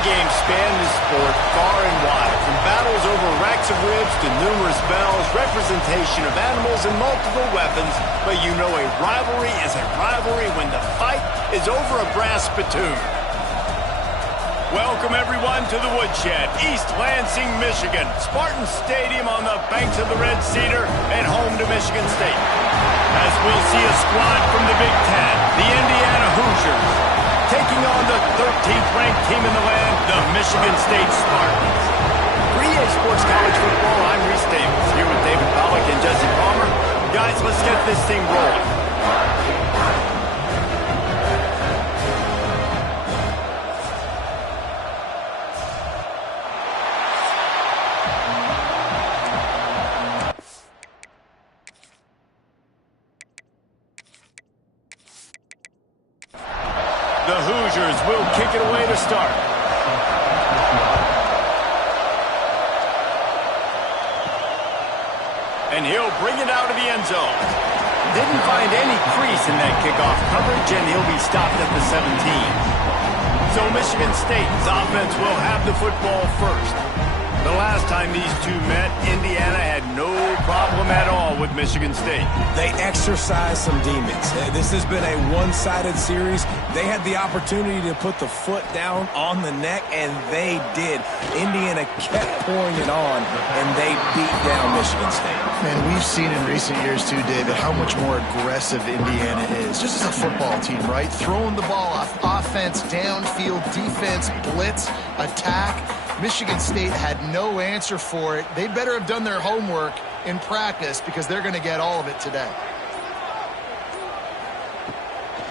games span this sport far and wide, from battles over racks of ribs to numerous bells, representation of animals and multiple weapons, but you know a rivalry is a rivalry when the fight is over a brass spittoon. Welcome everyone to the Woodshed, East Lansing, Michigan. Spartan Stadium on the banks of the Red Cedar and home to Michigan State. As we'll see a squad from the Big Ten, the Indiana Hoosiers, taking on the 13th ranked team in the land, the Michigan State Spartans. For EA Sports College Football, I'm Reese Davis, here with David Pollack and Jesse Palmer. Guys, let's get this thing rolling. The Hoosiers will kick it away to start. And he'll bring it out of the end zone. Didn't find any crease in that kickoff coverage, and he'll be stopped at the 17. So Michigan State's offense will have the football first. The last time these two met, Indiana had no problem at all with Michigan State. They exercised some demons. This has been a one-sided series. They had the opportunity to put the foot down on the neck, and they did. Indiana kept pouring it on, and they beat down Michigan State. Man, we've seen in recent years, too, David, how much more aggressive Indiana is. Just as a football team, right? Throwing the ball off offense, downfield, defense, blitz, attack. Michigan State had no answer for it. They better have done their homework in practice because they're going to get all of it today.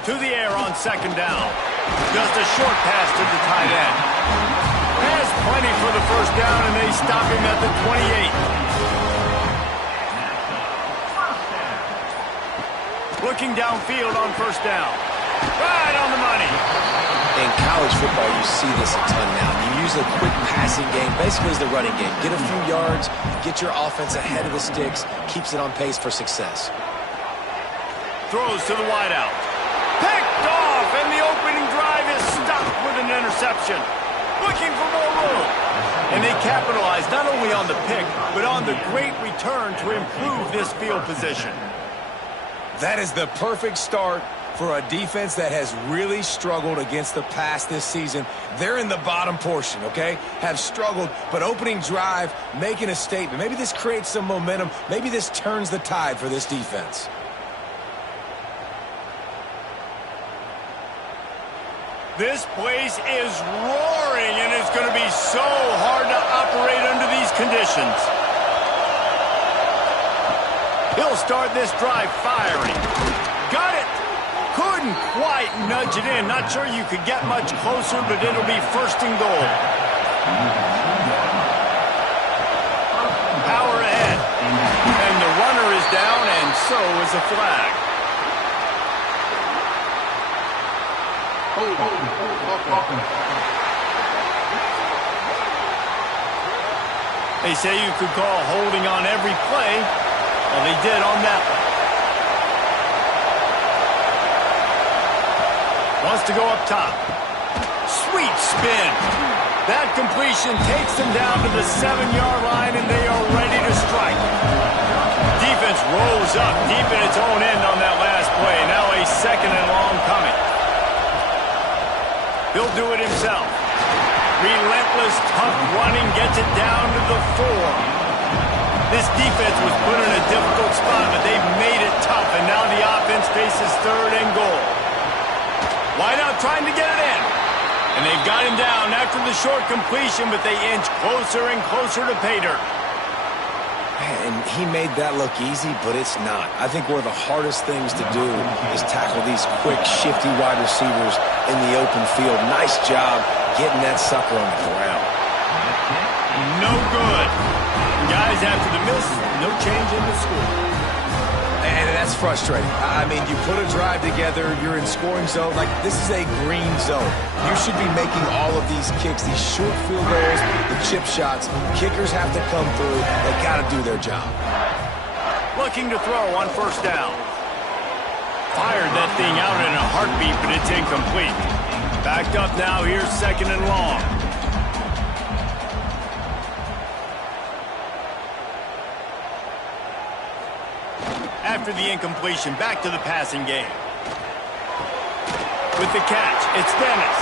To the air on second down. Just a short pass to the tight end. Has plenty for the first down, and they stop him at the 28. Looking downfield on first down. Right on the money. In college football, you see this a ton now. You use a quick passing game, basically as the running game. Get a few yards, get your offense ahead of the sticks, keeps it on pace for success. Throws to the wideout. Picked off, and the opening drive is stopped with an interception. Looking for more room. And they capitalized not only on the pick, but on the great return to improve this field position. That is the perfect start for a defense that has really struggled against the pass this season. They're in the bottom portion, okay? Have struggled, but opening drive, making a statement. Maybe this creates some momentum. Maybe this turns the tide for this defense. This place is roaring, and it's going to be so hard to operate under these conditions. He'll start this drive firing. Got it! Couldn't quite nudge it in. Not sure you could get much closer, but it'll be first and goal. Power ahead. And the runner is down, and so is a flag. They say you could call holding on every play. Well, they did on that one. Wants to go up top. Sweet spin. That completion takes them down to the 7-yard line, and they are ready to strike. Defense rolls up deep in its own end on that last play. Now a second and long coming. He'll do it himself. Relentless, tough running gets it down to the 4. This defense was put in a difficult spot, but they've made it tough, and now the offense faces third and goal. Wide out trying to get it in. And they've got him down after the short completion, but they inch closer and closer to pay dirt. And he made that look easy, but it's not. I think one of the hardest things to do is tackle these quick, shifty wide receivers in the open field. Nice job getting that sucker on the ground. No good. Guys, after the miss, no change in the score. And that's frustrating. I mean, you put a drive together, you're in scoring zone. Like, this is a green zone. You should be making all of these kicks, these short field goals, the chip shots. Kickers have to come through. They got to do their job. Looking to throw on first down. Fired that thing out in a heartbeat, but it's incomplete. Backed up now, here's second and long. after the incompletion. Back to the passing game. With the catch, it's Dennis.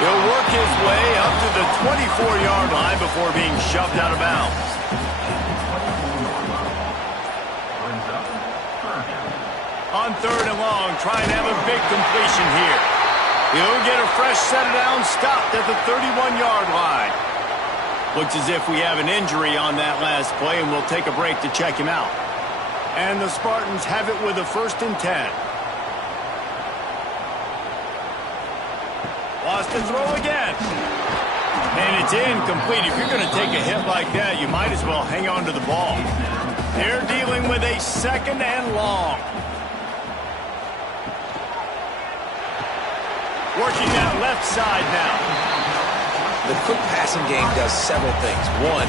He'll work his way up to the 24-yard line before being shoved out of bounds. On 3rd and long, trying to have a big completion here. He'll get a fresh set of downs, stopped at the 31-yard line. Looks as if we have an injury on that last play, and we'll take a break to check him out. And the Spartans have it with a 1st and 10. Lost the throw again. And it's incomplete. If you're going to take a hit like that, you might as well hang on to the ball. They're dealing with a 2nd and long. Working that left side now. The quick passing game does several things. One,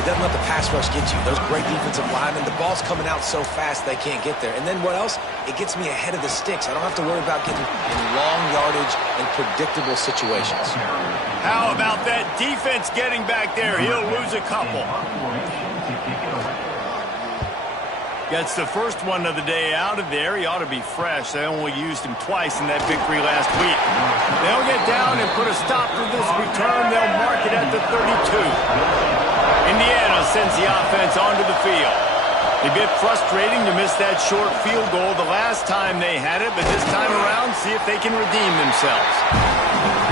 it doesn't let the pass rush get you. Those great defensive linemen, the ball's coming out so fast they can't get there. And then what else? It gets me ahead of the sticks. I don't have to worry about getting in long yardage and predictable situations. How about that defense getting back there? He'll lose a couple. Gets the first one of the day out of there. He ought to be fresh. They only used him twice in that victory last week. They'll get down and put a stop to this return. They'll mark it at the 32. Indiana sends the offense onto the field. A bit frustrating to miss that short field goal the last time they had it, but this time around, see if they can redeem themselves.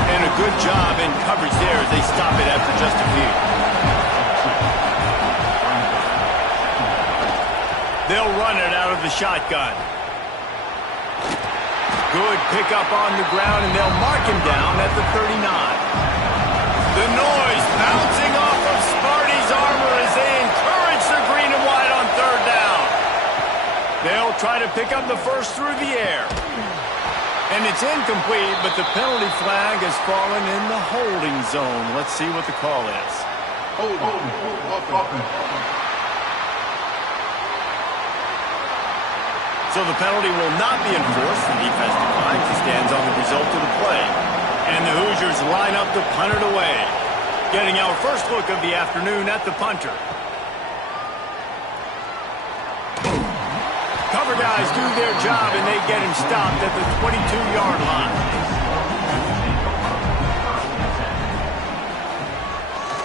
And a good job in coverage there as they stop it after just a few. They'll run it out of the shotgun. Good pickup on the ground, and they'll mark him down at the 39. The noise bouncing off of Sparty's armor as they encourage the green and white on 3rd down. They'll try to pick up the first through the air. And it's incomplete, but the penalty flag has fallen in the holding zone. Let's see what the call is. So the penalty will not be enforced. The defense declines and stands on the result of the play. And the Hoosiers line up to punt it away. Getting our first look of the afternoon at the punter. Cover guys do their job, and they get him stopped at the 22-yard line.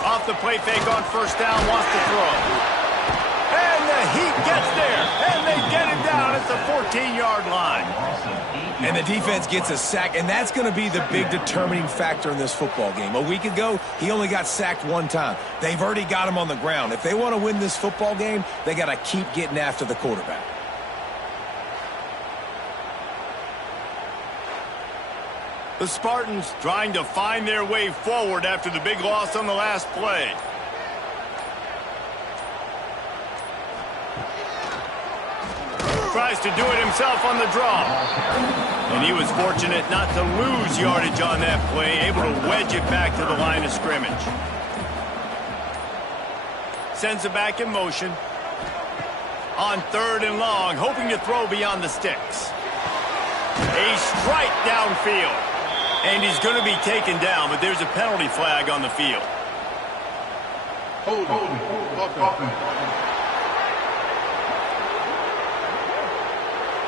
Off the play fake on 1st down, wants to throw. And the Heat gets there, and they get him down at the 14-yard line. And the defense gets a sack, and that's going to be the big determining factor in this football game. A week ago, he only got sacked 1 time. They've already got him on the ground. If they want to win this football game, they got to keep getting after the quarterback. The Spartans trying to find their way forward after the big loss on the last play. Tries to do it himself on the draw. And he was fortunate not to lose yardage on that play, able to wedge it back to the line of scrimmage. Sends it back in motion. On 3rd and long, hoping to throw beyond the sticks. A strike downfield. And he's going to be taken down, but there's a penalty flag on the field.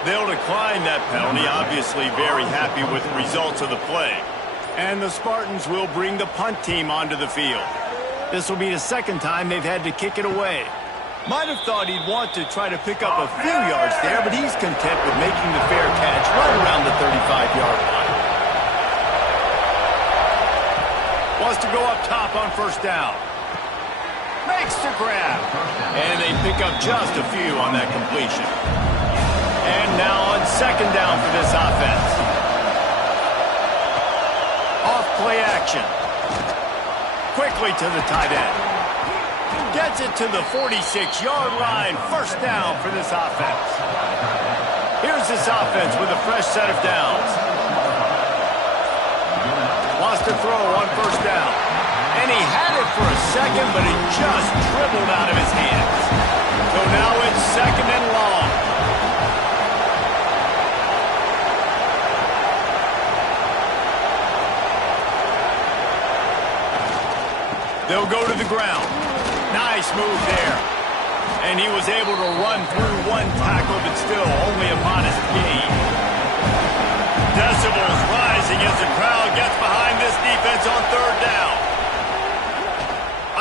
They'll decline that penalty, obviously very happy with the results of the play. And the Spartans will bring the punt team onto the field. This will be the 2nd time they've had to kick it away. Might have thought he'd want to try to pick up a few yards there, but he's content with making the fair catch right around the 35-yard line. Wants to go up top on 1st down. Makes the grab. And they pick up just a few on that completion. And now on 2nd down for this offense. Off play action. Quickly to the tight end. Gets it to the 46-yard line. 1st down for this offense. Here's this offense with a fresh set of downs. Wants to throw on 1st down. And he had it for a second, but it just dribbled out of his hands. So now it's 2nd and long. They'll go to the ground. Nice move there. And he was able to run through one tackle, but still only a modest gain. Decibels rising as the crowd gets behind this defense on third down.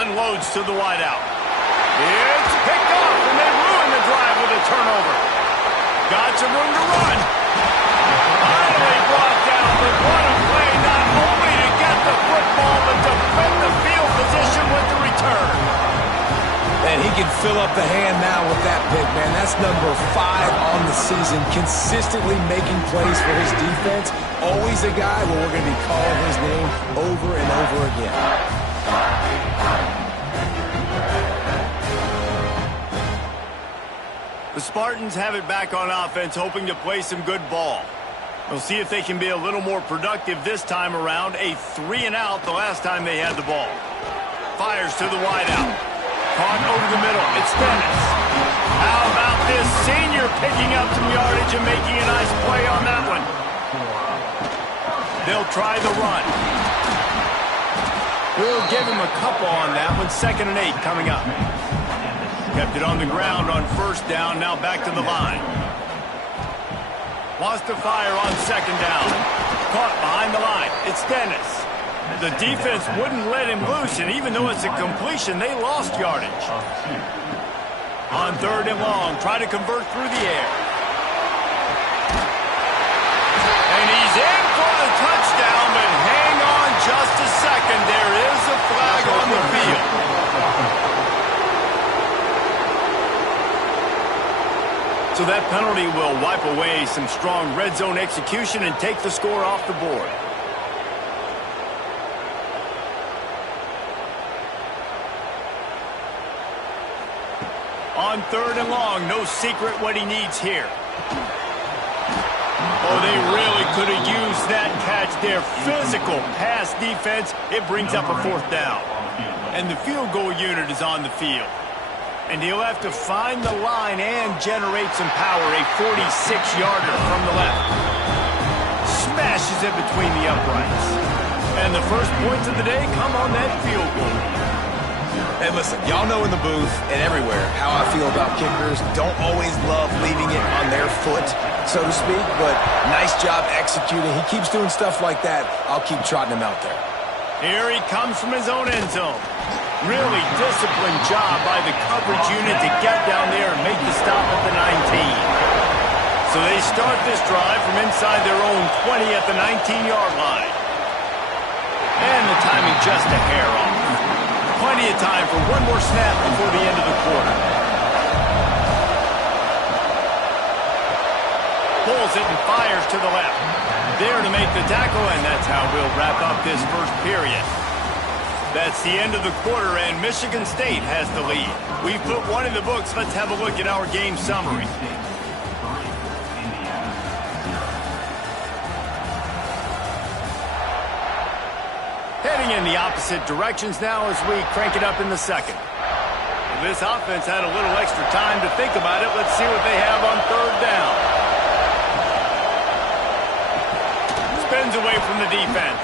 Unloads to the wideout. It's picked off, and they ruin the drive with a turnover. Got some room to run. Finally brought down, but what a play, not only to get the football, but to put the field position with the return. And he can fill up the hand now with that pick, man. That's number 5 on the season, consistently making plays for his defense. Always a guy where we're going to be calling his name over and over again. The Spartans have it back on offense, hoping to play some good ball. We'll see if they can be a little more productive this time around. A 3-and-out the last time they had the ball. Fires to the wideout. Caught over the middle. It's Dennis. How about this senior picking up some yardage and making a nice play on that one? They'll try the run. We'll give him a couple on that one. 2nd and 8 coming up. Kept it on the ground on first down. Now back to the line. Wants to fire on 2nd down. Caught behind the line. It's Dennis. The defense wouldn't let him loose, and even though it's a completion, they lost yardage. On 3rd and long, try to convert through the air. And he's in for the touchdown, but hang on just a second. There is a flag on the field. So that penalty will wipe away some strong red zone execution and take the score off the board. On 3rd and long, no secret what he needs here. Oh, they really could have used that catch there. Physical pass defense. It brings up a 4th down. And the field goal unit is on the field. And he'll have to find the line and generate some power. A 46-yarder from the left. Smashes it between the uprights. And the first points of the day come on that field goal. Hey, listen, y'all know in the booth and everywhere how I feel about kickers. Don't always love leaving it on their foot, so to speak, but nice job executing. He keeps doing stuff like that. I'll keep trotting him out there. Here he comes from his own end zone. Really disciplined job by the coverage unit to get down there and make the stop at the 19. So they start this drive from inside their own 20 at the 19-yard line. And the timing just a hair off. Plenty of time for one more snap before the end of the quarter. Pulls it and fires to the left. There to make the tackle, and that's how we'll wrap up this first period. That's the end of the quarter, and Michigan State has the lead. We've put one in the books. Let's have a look at our game summary. Heading in the opposite directions now as we crank it up in the second. This offense had a little extra time to think about it. Let's see what they have on 3rd down. Spins away from the defense.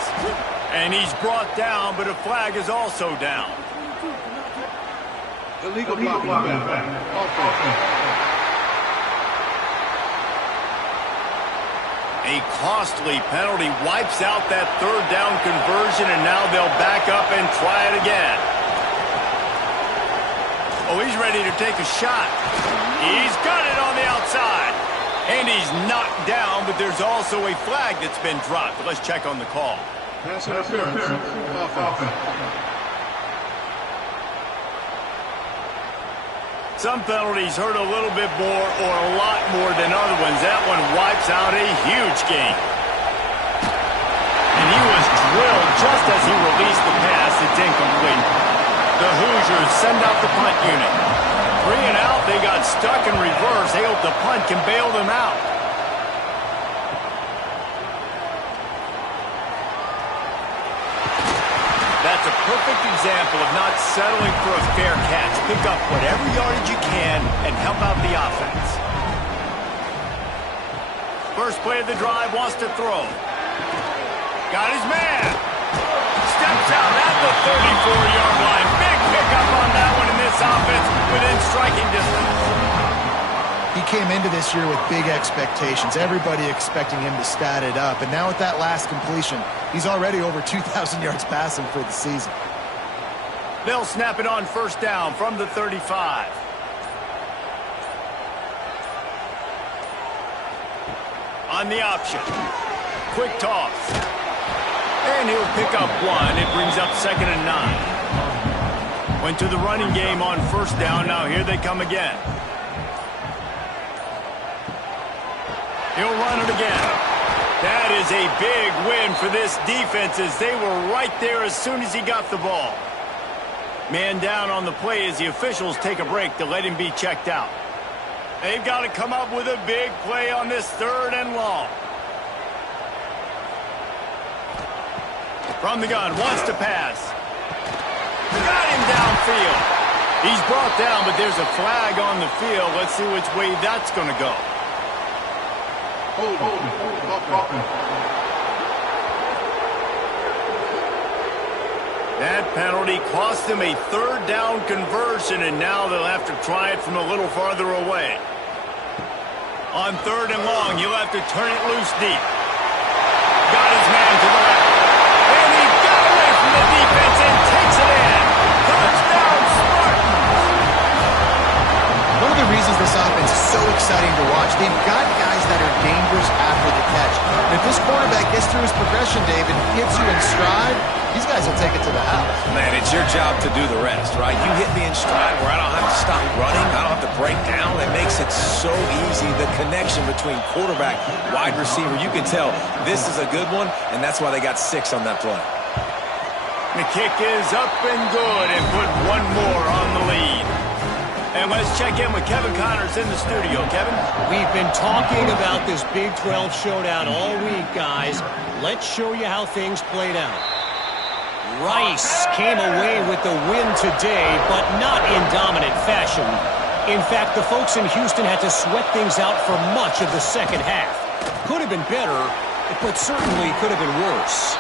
And he's brought down, but a flag is also down. Illegal blocking. A costly penalty wipes out that 3rd down conversion, and now they'll back up and try it again. Oh, he's ready to take a shot. He's got it on the outside. And he's knocked down, but there's also a flag that's been dropped. Let's check on the call. Pass interference. Offense. Some penalties hurt a little bit more or a lot more than other ones. That one wipes out a huge game. And he was drilled just as he released the pass. It's incomplete. The Hoosiers send out the punt unit. 3 and out, they got stuck in reverse. They hope the punt can bail them out. That's a perfect example of not settling for a fair catch. Pick up whatever yardage you can and help out the offense. First play of the drive, wants to throw. Got his man. Steps out at the 34-yard line. Big pickup on that one in this offense with instruction. striking distance. He came into this year with big expectations. Everybody expecting him to stat it up. And now with that last completion, he's already over 2,000 yards passing for the season. They'll snap it on first down from the 35. On the option. Quick toss. And he'll pick up one. It brings up 2nd and 9. Went to the running game on first down. Now here they come again. He'll run it again. That is a big win for this defense as they were right there as soon as he got the ball. Man down on the play as the officials take a break to let him be checked out. They've got to come up with a big play on this 3rd and long. From the gun, wants to pass. Got him downfield. He's brought down, but there's a flag on the field. Let's see which way that's going to go. That penalty cost them a 3rd down conversion, and now they'll have to try it from a little farther away. On 3rd and long, he'll have to turn it loose deep. Got his man to the left. And he got away from the defense and takes it in. Touchdown, Spartans! One of the reasons this offense is so exciting to watch, they've got guys that are dangerous after the catch. And if this quarterback gets through his progression, David, hits you in stride, these guys will take it to the house. Man, it's your job to do the rest, right? You hit me in stride where I don't have to stop running. I don't have to break down. It makes it so easy. The connection between quarterback, wide receiver, you can tell this is a good one, and that's why they got 6 on that play. The kick is up and good and put one more on the lead. And let's check in with Kevin Connors in the studio. Kevin? We've been talking about this Big 12 showdown all week, guys. Let's show you how things played out. Rice came away with the win today, but not in dominant fashion. In fact, the folks in Houston had to sweat things out for much of the second half. Could have been better, but certainly could have been worse.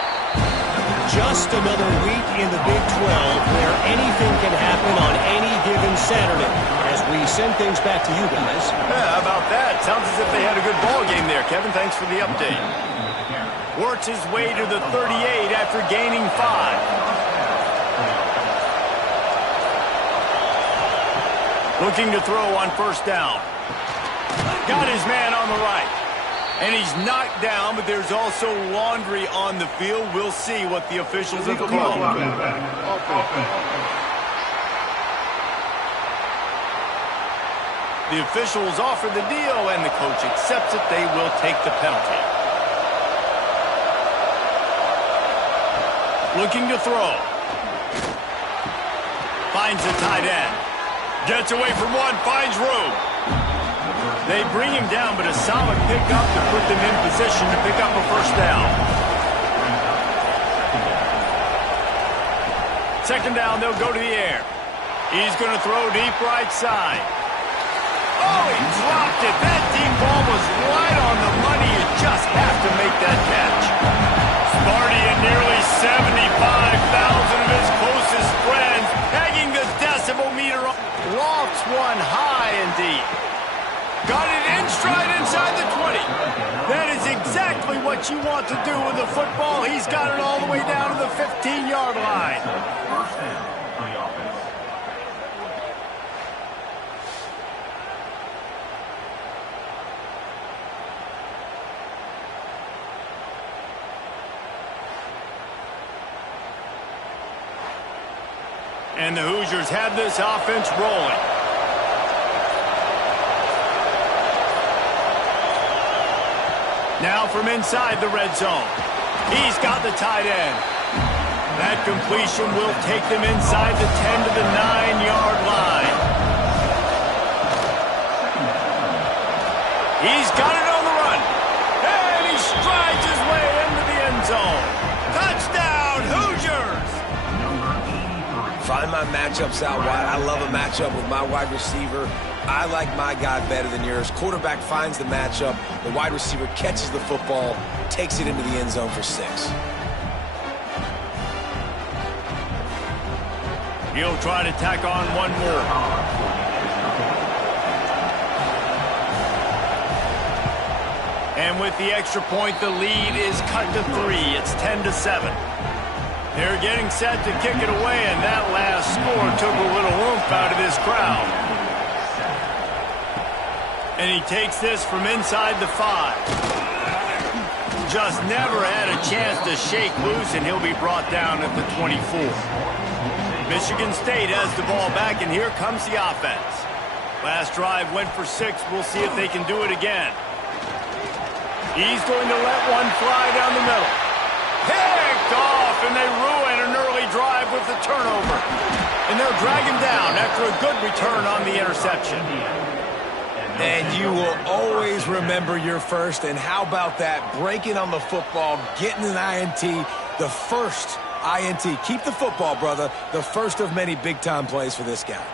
Just another week in the Big 12 where anything can happen on any given Saturday. As we send things back to you guys. Yeah, how about that? Sounds as if they had a good ball game there, Kevin. Thanks for the update. Works his way to the 38 after gaining 5. Looking to throw on first down. Got his man on the right. And he's knocked down, but there's also laundry on the field. We'll see what the officials have called. The officials offer the deal, and the coach accepts it. They will take the penalty. Looking to throw. Finds the tight end. Gets away from one, finds room. They bring him down, but a solid pickup to put them in position to pick up a first down. Second down, they'll go to the air. He's going to throw deep right side. Oh, he dropped it. That deep ball was right on the money. You just have to make that catch. Sparty and nearly 75,000 of his closest friends hanging the decibel meter on. Lofts one high and deep. Got it in stride inside the 20. That is exactly what you want to do with the football. He's got it all the way down to the 15-yard line. And the Hoosiers have this offense rolling. Now from inside the red zone. He's got the tight end. That completion will take them inside the 10 to the 9-yard line. He's got it on the run. And he strides his way into the end zone. Touchdown, Hoosiers! Find my matchups out wide. I love a matchup with my wide receiver. I like my guy better than yours. Quarterback finds the matchup. The wide receiver catches the football, takes it into the end zone for 6. He'll try to tack on one more. And with the extra point, the lead is cut to 3. It's 10-7. They're getting set to kick it away, and that last score took a little oomph out of this crowd. And he takes this from inside the 5. Just never had a chance to shake loose, and he'll be brought down at the 24. Michigan State has the ball back, and here comes the offense. Last drive went for 6. We'll see if they can do it again. He's going to let one fly down the middle. Picked off, and they ruin an early drive with the turnover. And they'll drag him down after a good return on the interception. And you will always remember your first. And how about that? Breaking on the football, getting an INT, the first INT. Keep the football, brother. The first of many big-time plays for this guy.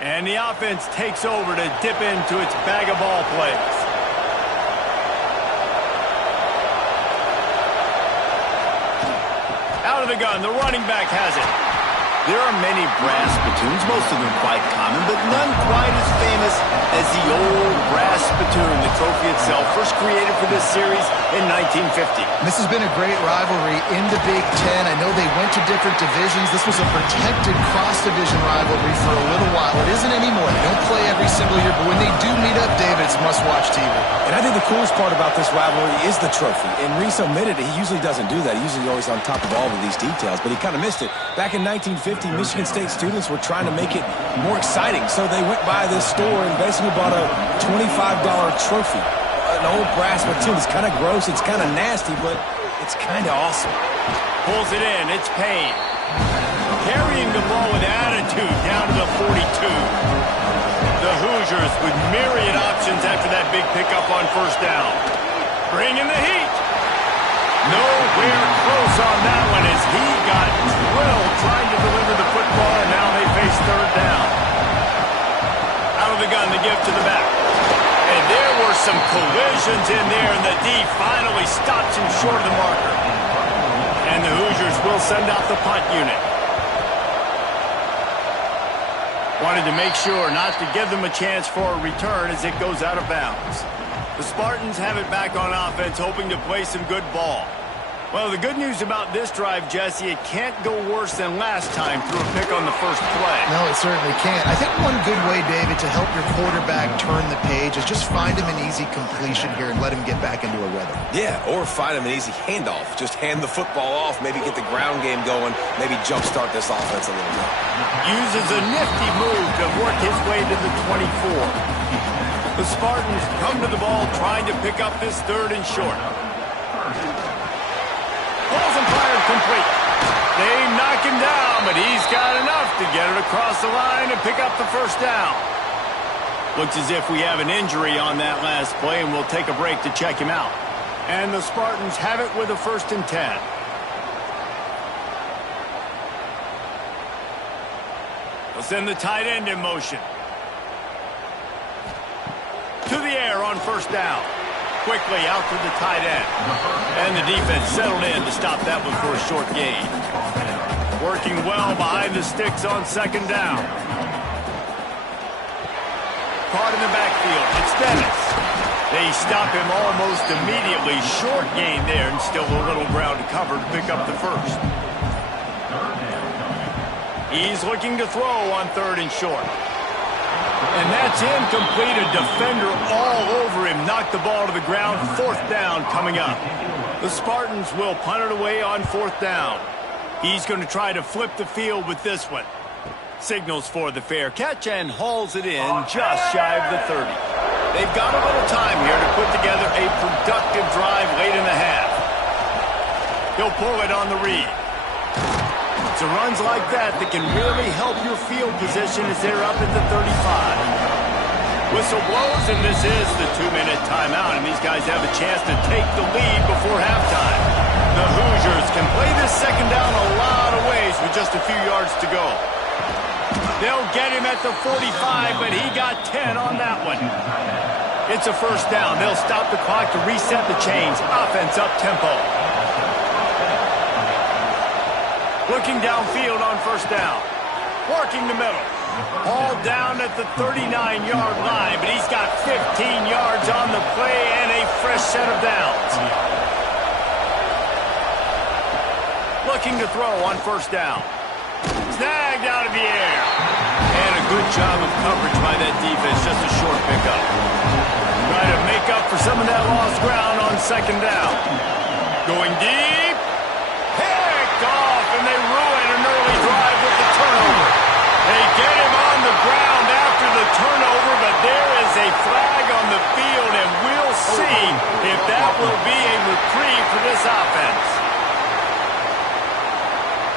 And the offense takes over to dip into its bag of ball plays. Out of the gun, the running back has it. There are many brass spittoons, most of them quite common, but none quite as famous as the old brass spittoon, the trophy itself, first created for this series in 1950. This has been a great rivalry in the Big Ten. I know they went to different divisions. This was a protected cross-division rivalry for a little while. It isn't anymore. They don't play every single year, but when they do meet up, David, it's must-watch TV. And I think the coolest part about this rivalry is the trophy. And Reese omitted it. He usually doesn't do that. He's usually always on top of all of these details, but he kind of missed it. Back in 1950, Michigan State students were trying to make it more exciting, so they went by this store and basically bought a $25 trophy. An old brass spittoon. It's kind of gross. It's kind of nasty, but it's kind of awesome. Pulls it in. It's Payne. Carrying the ball with attitude down to the 42. The Hoosiers with myriad options after that big pickup on first down. Bringing the heat. Nowhere close on that one as he got drilled trying to deliver the football, and now they face third down. Out of the gun, the give to the back. And there were some collisions in there, and the D finally stops him short of the marker. And the Hoosiers will send out the punt unit. Wanted to make sure not to give them a chance for a return as it goes out of bounds. The Spartans have it back on offense, hoping to play some good ball. Well, the good news about this drive, Jesse, it can't go worse than last time through a pick on the first play. No, it certainly can't. I think one good way, David, to help your quarterback turn the page is just find him an easy completion here and let him get back into a rhythm. Yeah, or find him an easy handoff. Just hand the football off, maybe get the ground game going, maybe jumpstart this offense a little bit. Uses a nifty move to work his way to the 24. The Spartans come to the ball trying to pick up this third and short. Balls and fired complete. They knock him down, but he's got enough to get it across the line and pick up the first down. Looks as if we have an injury on that last play, and we'll take a break to check him out. And the Spartans have it with a 1st and 10. They'll send the tight end in motion. To the air on first down. Quickly out to the tight end. And the defense settled in to stop that one for a short gain. Working well behind the sticks on second down. Caught in the backfield. It's Dennis. They stop him almost immediately. Short gain there, and still a little ground to cover to pick up the first. He's looking to throw on third and short. And that's incomplete. A defender all over him. Knocked the ball to the ground. Fourth down coming up. The Spartans will punt it away on fourth down. He's going to try to flip the field with this one. Signals for the fair catch and hauls it in just shy of the 30. They've got a little time here to put together a productive drive late in the half. He'll pull it on the read. It's the runs like that that can really help your field position as they're up at the 35. Whistle blows, and this is the 2-minute timeout, and these guys have a chance to take the lead before halftime. The Hoosiers can play this second down a lot of ways with just a few yards to go. They'll get him at the 45, but he got 10 on that one. It's a first down. They'll stop the clock to reset the chains. Offense up tempo. Looking downfield on first down. Working the middle. All down at the 39-yard line, but he's got 15 yards on the play and a fresh set of downs. Looking to throw on first down. Snagged out of the air. And a good job of coverage by that defense. Just a short pickup. Try to make up for some of that lost ground on second down. Going deep. Picked off, and they ruin an early drive with the turnover. They get him on the ground after the turnover, but there is a flag on the field, and we'll see if that will be a reprieve for this offense.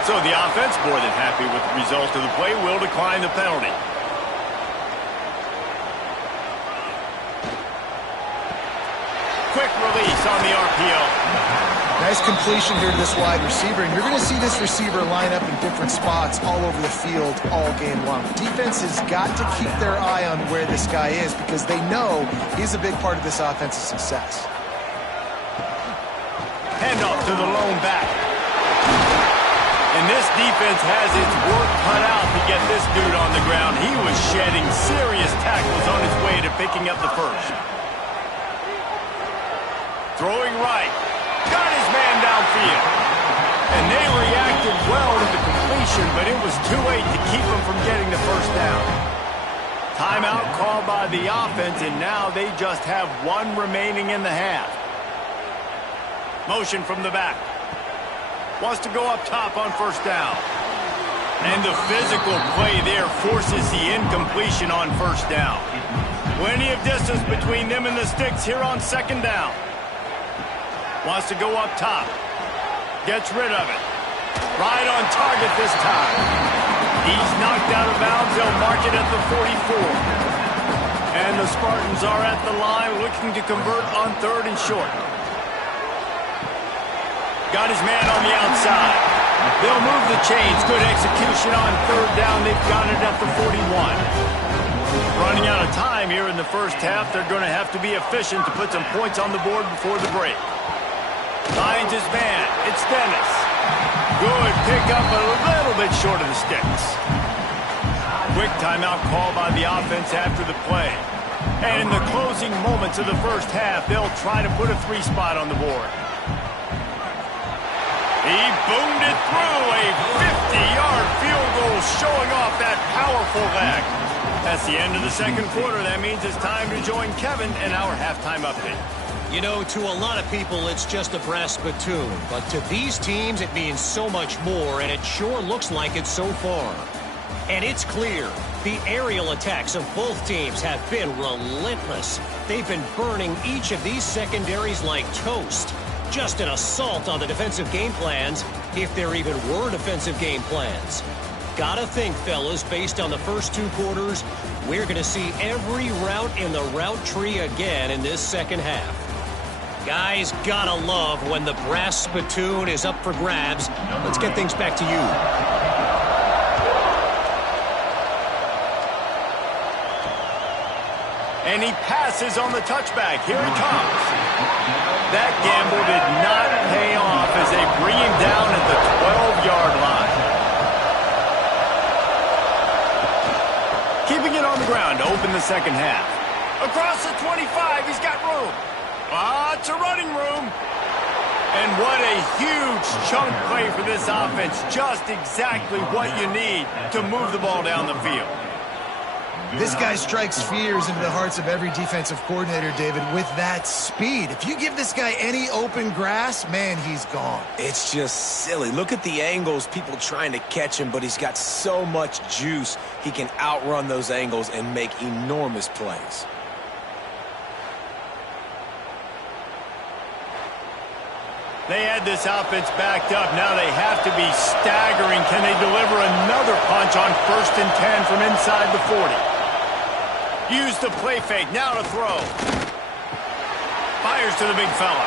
So the offense, more than happy with the result of the play, will decline the penalty. Quick release on the RPO. Nice completion here to this wide receiver, and you're going to see this receiver line up in different spots all over the field all game long. Defense has got to keep their eye on where this guy is because they know he's a big part of this offense's success. Handoff to the lone back. And this defense has its work cut out to get this dude on the ground. He was shedding serious tackles on his way to picking up the first. Throwing right. Got his man downfield. And they reacted well to the completion, but it was too late to keep him from getting the first down. Timeout called by the offense, and now they just have one remaining in the half. Motion from the back. Wants to go up top on first down. And the physical play there forces the incompletion on first down. Plenty of distance between them and the sticks here on second down. Wants to go up top. Gets rid of it. Right on target this time. He's knocked out of bounds. They'll mark it at the 44. And the Spartans are at the line looking to convert on third and short. Got his man on the outside. They'll move the chains. Good execution on third down. They've got it at the 41. Running out of time here in the first half. They're going to have to be efficient to put some points on the board before the break. Finds his man. It's Dennis. Good pickup, but a little bit short of the sticks. Quick timeout call by the offense after the play. And in the closing moments of the first half, they'll try to put a 3 spot on the board. He boomed it through a 50-yard field goal, showing off that powerful leg. That's the end of the second quarter. That means it's time to join Kevin in our halftime update. You know, to a lot of people, it's just a brass spittoon. But to these teams, it means so much more, and it sure looks like it so far. And it's clear, the aerial attacks of both teams have been relentless. They've been burning each of these secondaries like toast. Just an assault on the defensive game plans, if there even were defensive game plans. Gotta think, fellas, based on the first 2 quarters, we're gonna see every route in the route tree again in this second half. Guys, gotta love when the brass spittoon is up for grabs. Let's get things back to you. And he passes on the touchback. Here he comes. That gamble did not pay off as they bring him down at the 12-yard line. Keeping it on the ground to open the second half. Across the 25, he's got room. Lots of running room. And what a huge chunk play for this offense. Just exactly what you need to move the ball down the field. This guy strikes fears into the hearts of every defensive coordinator, David, with that speed. If you give this guy any open grass, man, he's gone. It's just silly. Look at the angles, people trying to catch him, but he's got so much juice. He can outrun those angles and make enormous plays. They had this offense backed up. Now they have to be staggering. Can they deliver another punch on 1st and 10 from inside the 40? Use the play fake. Now to throw. Fires to the big fella.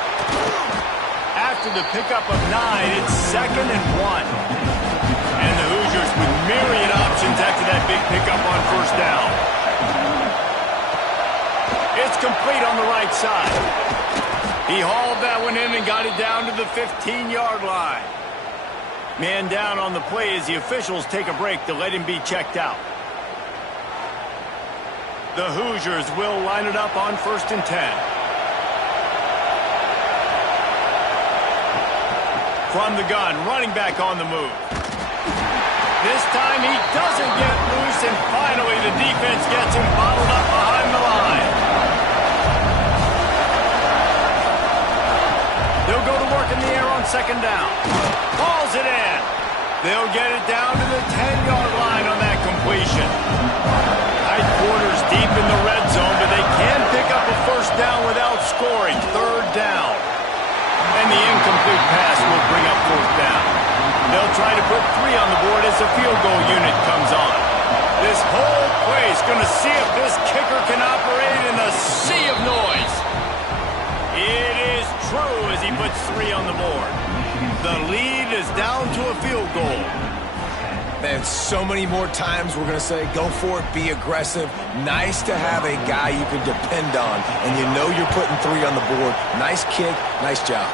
After the pickup of 9, it's 2nd and 1. And the Hoosiers with myriad options after that big pickup on first down. It's complete on the right side. He hauled that one in and got it down to the 15-yard line. Man down on the play as the officials take a break to let him be checked out. The Hoosiers will line it up on 1st and 10. From the gun, running back on the move. This time he doesn't get loose, and finally the defense gets him bottled up behind the line. They'll go to work in the air on 2nd down. Hauls it in. They'll get it down to the 10-yard line on that completion. Tight quarters deep in the red zone, but they can pick up a 1st down without scoring. 3rd down. And the incomplete pass will bring up 4th down. They'll try to put 3 on the board as the field goal unit comes on. This whole play is going to see if this kicker can operate in the sea of noise. It is true as he puts 3 on the board. The lead is down to a field goal. Man, so many more times we're going to say, go for it, be aggressive. Nice to have a guy you can depend on, and you know you're putting 3 on the board. Nice kick, nice job.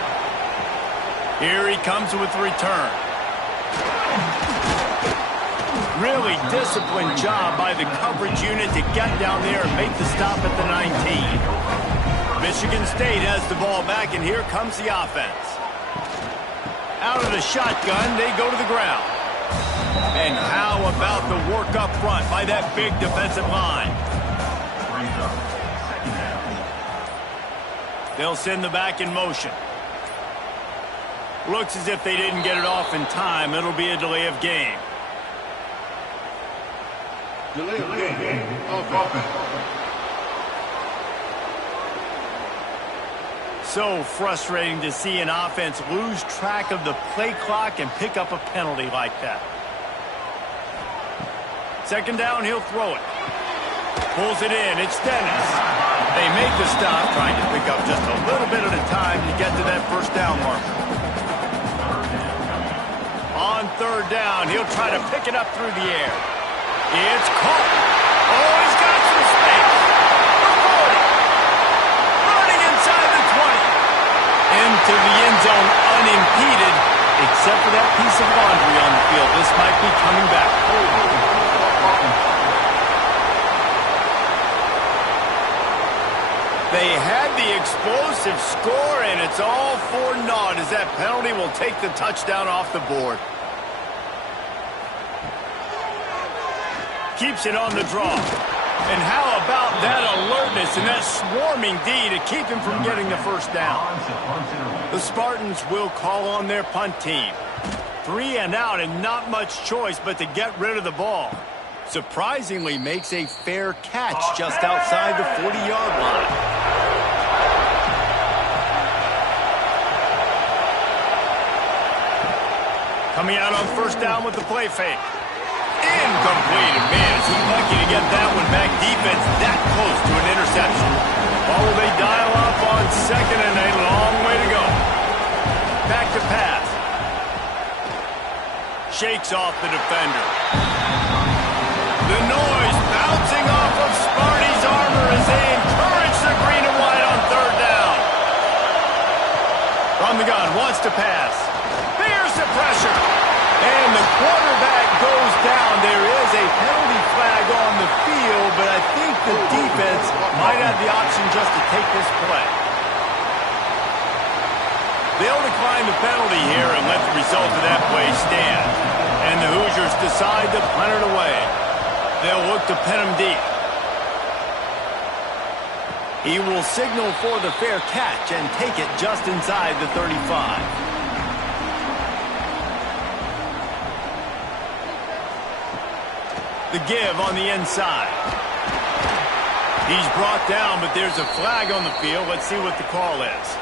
Here he comes with the return. Really disciplined job by the coverage unit to get down there and make the stop at the 19. Michigan State has the ball back, and here comes the offense. Out of the shotgun, they go to the ground. And how about the work up front by that big defensive line? They'll send the back in motion. Looks as if they didn't get it off in time. It'll be a delay of game. Delay of game. Offense. So frustrating to see an offense lose track of the play clock and pick up a penalty like that. 2nd down, he'll throw it. Pulls it in. It's Dennis. They make the stop, trying to pick up just a little bit at a time to get to that 1st down marker. On 3rd down, he'll try to pick it up through the air. It's caught. Oh, he's got some space. The 40. Running inside the 20. Into the end zone unimpeded, except for that piece of laundry on the field. This might be coming back. They had the explosive score, and it's all for naught as that penalty will take the touchdown off the board. Keeps it on the draw. And how about that alertness and that swarming D to keep him from getting the 1st down? The Spartans will call on their punt team. 3 and out and not much choice but to get rid of the ball. Surprisingly makes a fair catch just outside the 40-yard line. Coming out on 1st down with the play fake. Incomplete. And man, is he lucky to get that one back. Defense that close to an interception. Or will they dial up on 2nd and a long way to go? Back to pass. Shakes off the defender. The noise bouncing off of Sparty's armor as they encourage the green and white on 3rd down. From the gun, wants to pass. Bears the pressure. And the quarterback goes down. There is a penalty flag on the field, but I think the defense might have the option just to take this play. They'll decline the penalty here and let the result of that play stand. And the Hoosiers decide to punt it away. They'll look to pin him deep. He will signal for the fair catch and take it just inside the 35. The give on the inside. He's brought down, but there's a flag on the field. Let's see what the call is.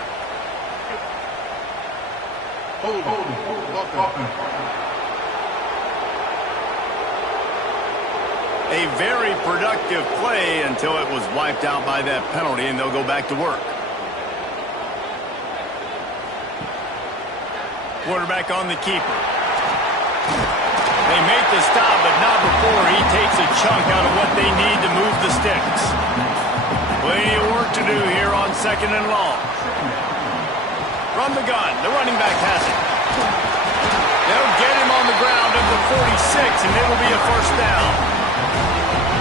A very productive play until it was wiped out by that penalty, and they'll go back to work. Quarterback on the keeper. They make the stop, but not before he takes a chunk out of what they need to move the sticks. Plenty of work to do here on 2nd and long. From the gun, the running back has it. They'll get him on the ground at the 46, and it'll be a first down.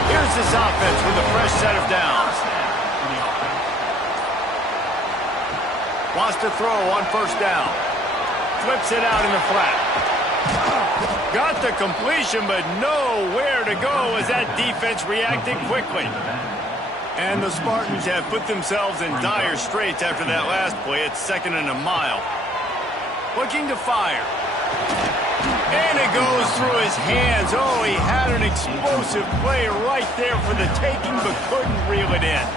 Here's this offense with a fresh set of downs. Wants to throw on first down. Flips it out in the flat. Got the completion, but nowhere to go as that defense reacted quickly. And the Spartans have put themselves in dire straits after that last play. It's 2nd and a mile. Looking to fire. And it goes through his hands. Oh, he had an explosive play right there for the taking, but couldn't reel it in.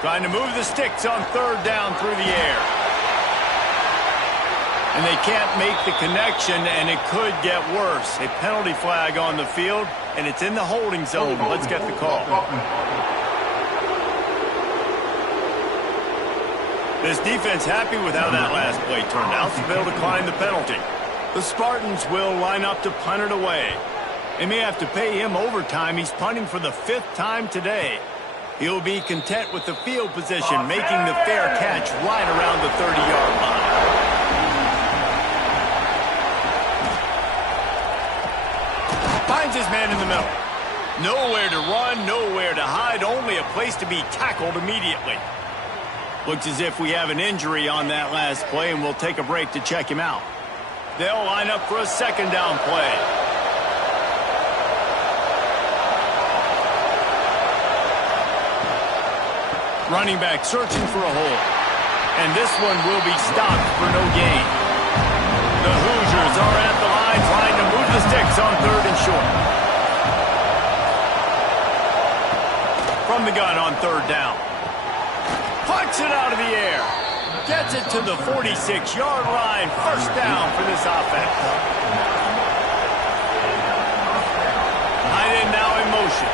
Trying to move the sticks on 3rd down through the air. And they can't make the connection, and it could get worse. A penalty flag on the field, and it's in the holding zone. Let's get the call. This defense happy with how that last play turned out, so they'll decline the penalty. The Spartans will line up to punt it away. They may have to pay him overtime. He's punting for the 5th time today. He'll be content with the field position, making the fair catch right around the 30-yard line. Finds his man in the middle. Nowhere to run, nowhere to hide, only a place to be tackled immediately. Looks as if we have an injury on that last play, and we'll take a break to check him out. They'll line up for a 2nd down play. Running back searching for a hole. And this one will be stopped for no gain. The Hoosiers are at the line trying to move the sticks on 3rd and short. From the gun on 3rd down. Puts it out of the air. Gets it to the 46-yard line. First down for this offense. Tight end now in motion.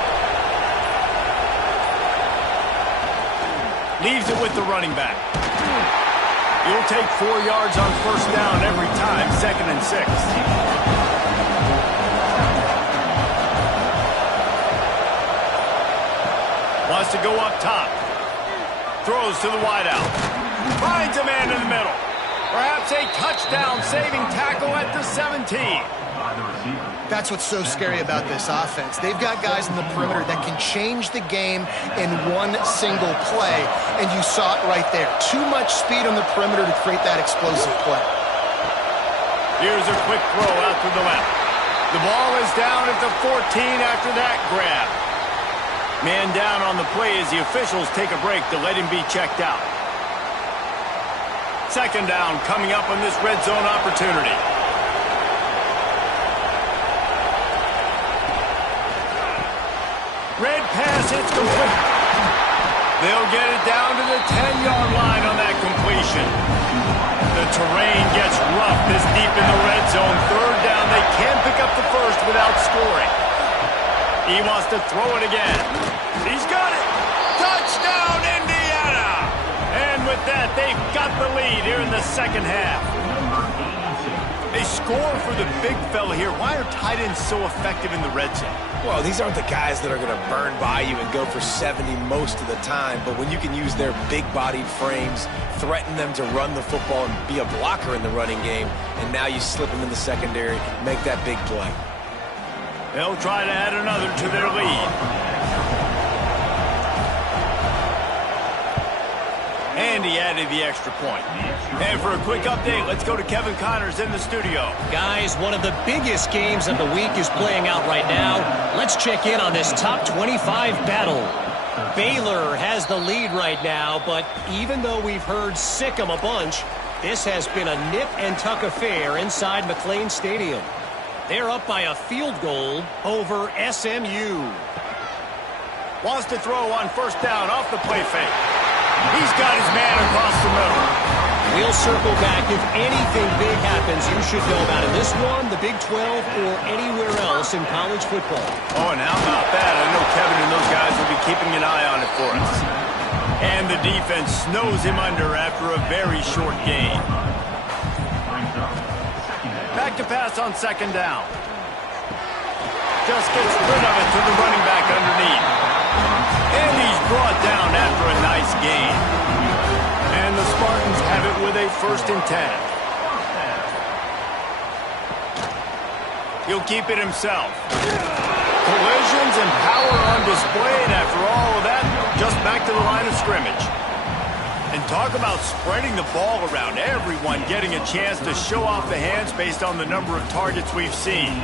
Leaves it with the running back. He'll take 4 yards on first down every time, 2nd and 6. Wants to go up top. Throws to the wideout. Finds a man in the middle. Perhaps a touchdown-saving tackle at the 17. That's what's so scary about this offense. They've got guys in the perimeter that can change the game in one single play, and you saw it right there. Too much speed on the perimeter to create that explosive play. Here's a quick throw out to the left. The ball is down at the 14 after that grab. Man down on the play as the officials take a break to let him be checked out. 2nd down coming up on this red zone opportunity. Red pass, it's complete. They'll get it down to the 10-yard line on that completion. The terrain gets rough this deep in the red zone. 3rd down, they can't pick up the first without scoring. He wants to throw it again. He's got it. Touchdown, Indiana! And with that, they've got the lead here in the 2nd half. They score for the big fella here. Why are tight ends so effective in the red zone? Well, these aren't the guys that are going to burn by you and go for 70 most of the time, but when you can use their big-bodied frames, threaten them to run the football and be a blocker in the running game, and now you slip them in the secondary, make that big play. They'll try to add another to their lead. And he added the extra point. And for a quick update, let's go to Kevin Connors in the studio. Guys, one of the biggest games of the week is playing out right now. Let's check in on this top 25 battle. Baylor has the lead right now, but even though we've heard sick 'em a bunch, this has been a nip-and-tuck affair inside McLean Stadium. They're up by a field goal over SMU. Wants to throw on first down off the play fake. He's got his man across the middle. We'll circle back. If anything big happens, you should know about it. This one, the Big 12, or anywhere else in college football. Oh, and how about that? I know Kevin and those guys will be keeping an eye on it for us. And the defense snows him under after a very short gain. Back to pass on 2nd down. Just gets rid of it to the running back underneath. And he's brought down after a nice gain. And the Spartans have it with a 1st and 10. He'll keep it himself. Collisions and power on display, and after all of that, just back to the line of scrimmage. And talk about spreading the ball around, everyone getting a chance to show off the hands based on the number of targets we've seen.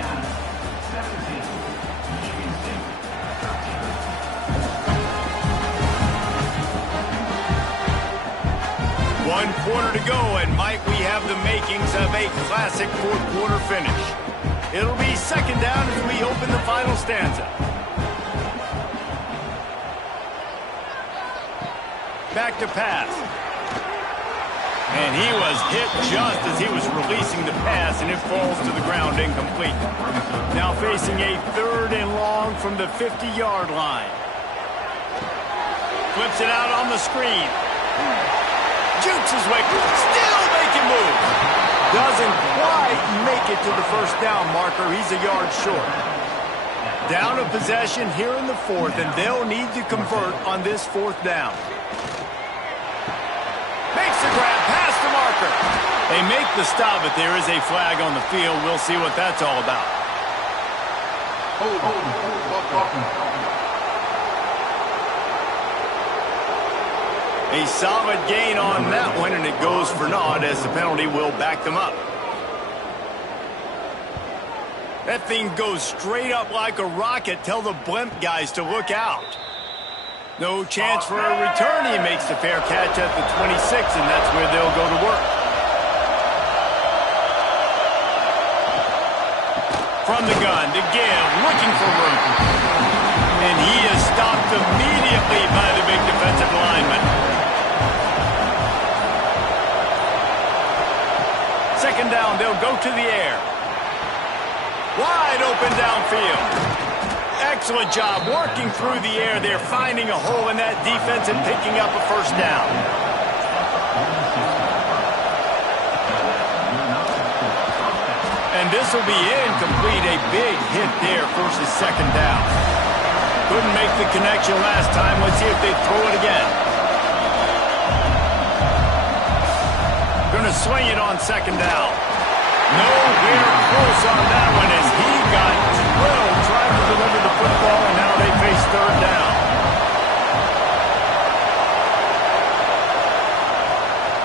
One quarter to go, and might we have the makings of a classic 4th quarter finish. It'll be 2nd down as we open the final stanza. Back to pass. And he was hit just as he was releasing the pass, and it falls to the ground incomplete. Now facing a 3rd and long from the 50-yard line. Flips it out on the screen. Jukes his way, still making moves. Doesn't quite make it to the 1st down marker. He's a yard short. Down a possession here in the 4th, and they'll need to convert on this 4th down. Makes the grab past the marker. They make the stop, but there is a flag on the field. We'll see what that's all about. A solid gain on that one, and it goes for naught as the penalty will back them up. That thing goes straight up like a rocket. Tell the blimp guys to look out. No chance for a return. He makes the fair catch at the 26, and that's where they'll go to work. From the gun to give, looking for room. And he is stopped immediately by the big defensive lineman. 2nd down, they'll go to the air. Wide open downfield. Excellent job working through the air. They're finding a hole in that defense and picking up a 1st down. And this will be incomplete. A big hit there forces 2nd down. Couldn't make the connection last time. Let's see if they throw it again. Going to swing it on 2nd down. Nowhere close on that one as he got drilled trying to deliver the football, and now they face 3rd down.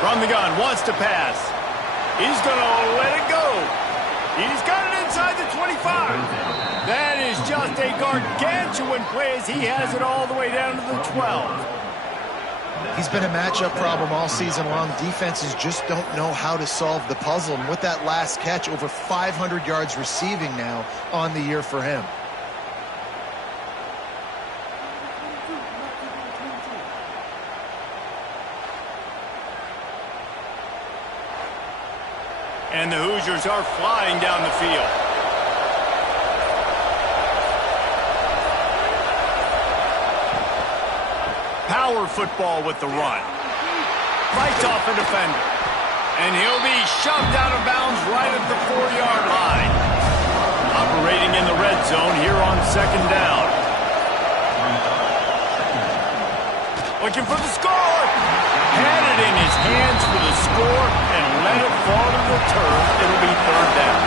From the gun, wants to pass. He's going to let it go. He's got it inside the 25. That is just a gargantuan play as he has it all the way down to the 12. He's been a matchup problem all season long. Defenses just don't know how to solve the puzzle. And with that last catch, over 500 yards receiving now on the year for him. And the Hoosiers are flying down the field. Power football with the run. Fights off a defender. And he'll be shoved out of bounds right at the 4-yard line. Operating in the red zone here on 2nd down. Looking for the score. Had it in his hands for the score and let it fall to the turf. It'll be 3rd down.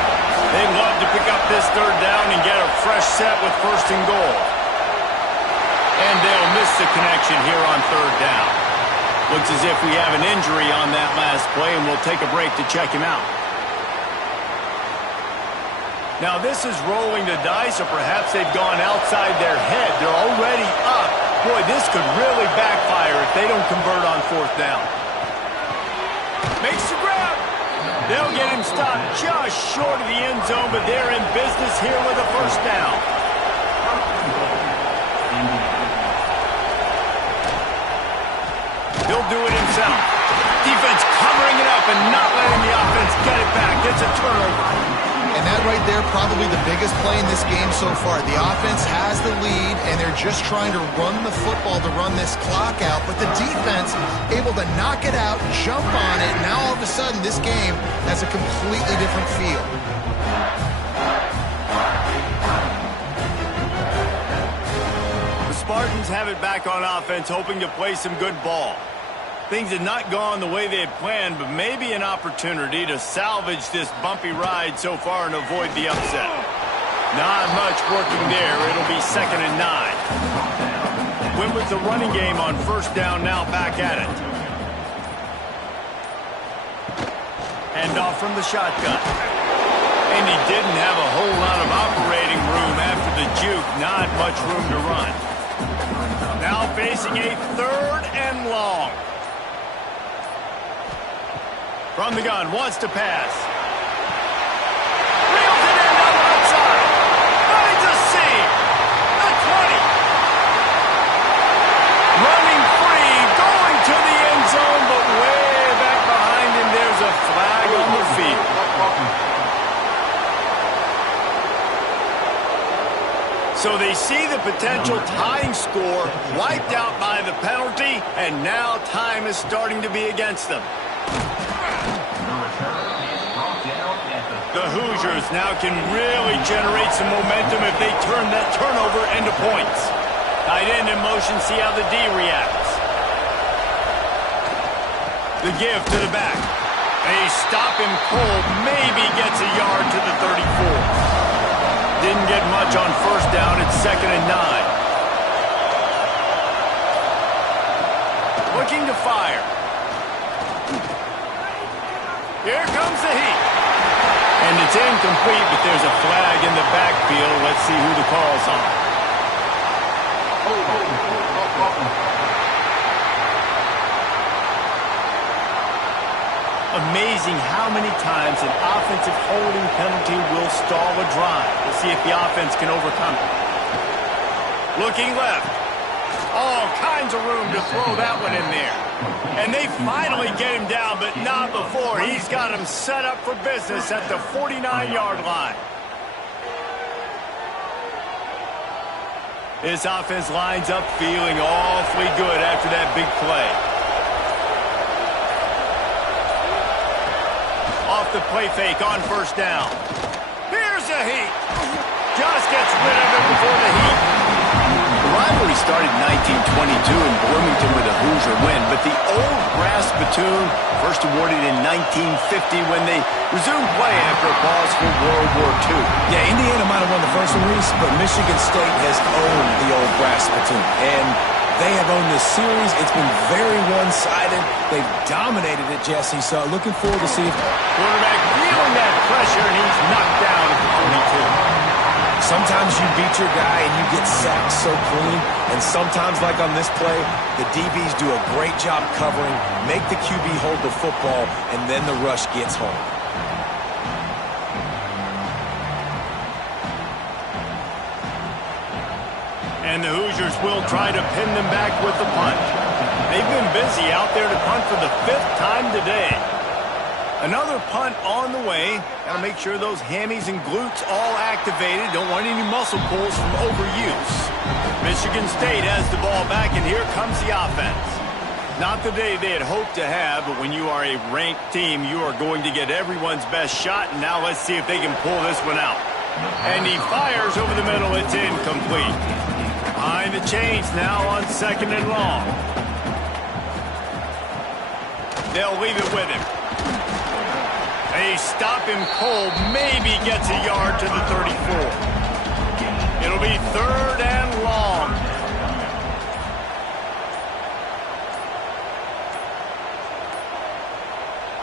They'd love to pick up this 3rd down and get a fresh set with 1st and goal. And they'll miss the connection here on 3rd down. Looks as if we have an injury on that last play, and we'll take a break to check him out. Now this is rolling the dice, or perhaps they've gone outside their head. They're already up. Boy, this could really backfire if they don't convert on 4th down. Makes the grab. They'll get him stopped just short of the end zone, but they're in business here with a 1st down. He'll do it himself. Defense covering it up and not letting the offense get it back. It's a turnover. And that right there, probably the biggest play in this game so far. The offense has the lead, and they're just trying to run the football to run this clock out. But the defense able to knock it out, jump on it. Now all of a sudden, this game has a completely different feel. The Spartans have have it back on offense, hoping to play some good ball. Things had not gone the way they had planned, but maybe an opportunity to salvage this bumpy ride so far and avoid the upset. Not much working there. It'll be 2nd and 9. Went with the running game on 1st down, now back at it. Handoff from the shotgun. And he didn't have a whole lot of operating room after the juke. Not much room to run. Now facing a 3rd and long. From the gun, wants to pass. Reels it in on the outside. Finds a seam. The 20. Running free, going to the end zone, but way back behind him, there's a flag on the field. So they see the potential tying score wiped out by the penalty, and now time is starting to be against them. The Hoosiers now can really generate some momentum if they turn that turnover into points. Tight end in motion, see how the D reacts. The give to the back. They stop him cold, maybe gets a yard to the 34. Didn't get much on 1st down, it's 2nd and 9. Looking to fire. Here comes the heat. And it's incomplete, but there's a flag in the backfield. Let's see who the call's on. Amazing how many times an offensive holding penalty will stall a drive. We'll see if the offense can overcome it. Looking left. All kinds of room to throw that one in there. And they finally get him down, but not before. He's got him set up for business at the 49-yard line. This offense lines up feeling awfully good after that big play. Off the play fake on 1st down. Here's the heat. Just gets rid of it before the heat. The rivalry started in 1922 in Bloomington with a Hoosier win, but the old brass spittoon first awarded in 1950 when they resumed play after a pause for World War II. Yeah, Indiana might have won the first one, Reese, but Michigan State has owned the old brass spittoon. And they have owned this series. It's been very one-sided. They've dominated it, Jesse, so looking forward to see if quarterback feeling that pressure, and he's knocked down at the 42. Sometimes you beat your guy and you get sacked so clean, and sometimes, like on this play, the DBs do a great job covering, make the QB hold the football, and then the rush gets home. And the Hoosiers will try to pin them back with the punt. They've been busy out there to punt for the 5th time today. Another punt on the way. Got to make sure those hammies and glutes all activated. Don't want any muscle pulls from overuse. Michigan State has the ball back, and here comes the offense. Not the day they had hoped to have, but when you are a ranked team, you are going to get everyone's best shot, and now let's see if they can pull this one out. And he fires over the middle. It's incomplete. Behind the chains now on 2nd and long. They'll leave it with him. They stop him cold, maybe gets a yard to the 34. It'll be 3rd and long.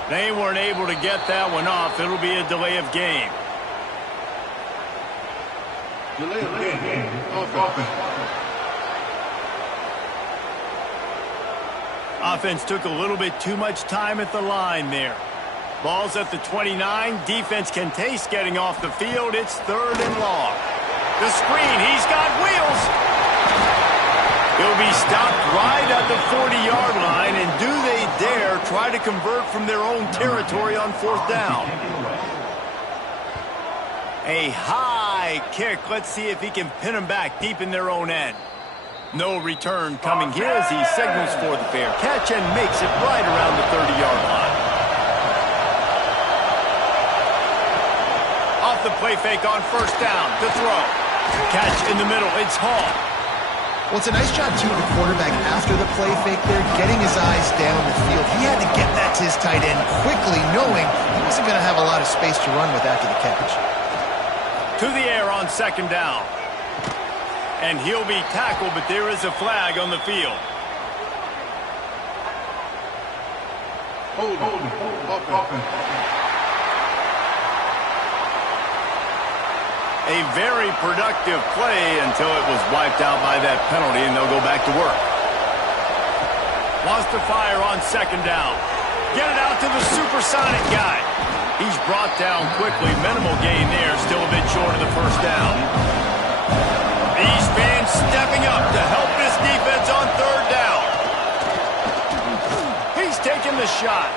They weren't able to get that one off. It'll be a delay of game. Delay of game. Offense took a little bit too much time at the line there. Ball's at the 29. Defense can taste getting off the field. It's 3rd and long. The screen. He's got wheels. He'll be stopped right at the 40-yard line. And do they dare try to convert from their own territory on 4th down? A high kick. Let's see if he can pin them back deep in their own end. No return coming here as he signals for the fair catch and makes it right around the 30-yard line. Off the play fake on 1st down to throw. Catch in the middle. It's Hall. Well, it's a nice job, too, of the quarterback after the play fake there, getting his eyes down the field. He had to get that to his tight end quickly, knowing he wasn't going to have a lot of space to run with after the catch. To the air on second down. And he'll be tackled, but there is a flag on the field. Hold. A very productive play until it was wiped out by that penalty, and they'll go back to work. Wants to fire on second down. Get it out to the supersonic guy. He's brought down quickly. Minimal gain there. Still a bit short of the first down. These fans stepping up to help this defense on third down. He's taking the shot.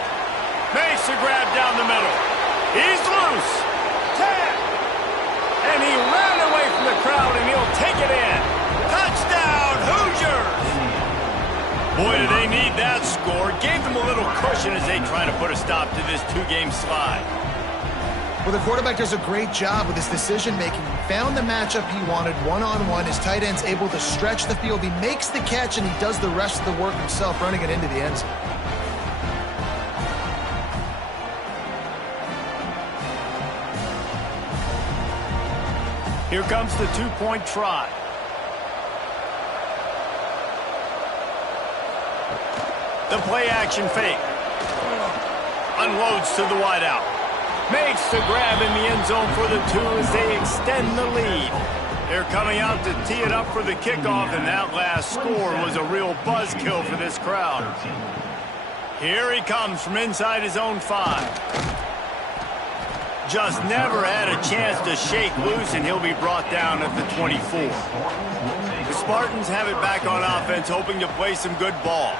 Makes a grab down the middle. He's loose. Tag. And he ran away from the crowd, and he'll take it in. Touchdown, Hoosiers! Boy, do they need that score. Gave them a little cushion as they try to put a stop to this two-game slide. Well, the quarterback does a great job with his decision-making. He found the matchup he wanted one-on-one. His tight end's able to stretch the field. He makes the catch, and he does the rest of the work himself, running it into the end zone. Here comes the two-point try. The play-action fake. Unloads to the wideout. Makes the grab in the end zone for the two as they extend the lead. They're coming out to tee it up for the kickoff, and that last score was a real buzzkill for this crowd. Here he comes from inside his own 5. Just never had a chance to shake loose, and he'll be brought down at the 24. The Spartans have it back on offense, hoping to play some good ball.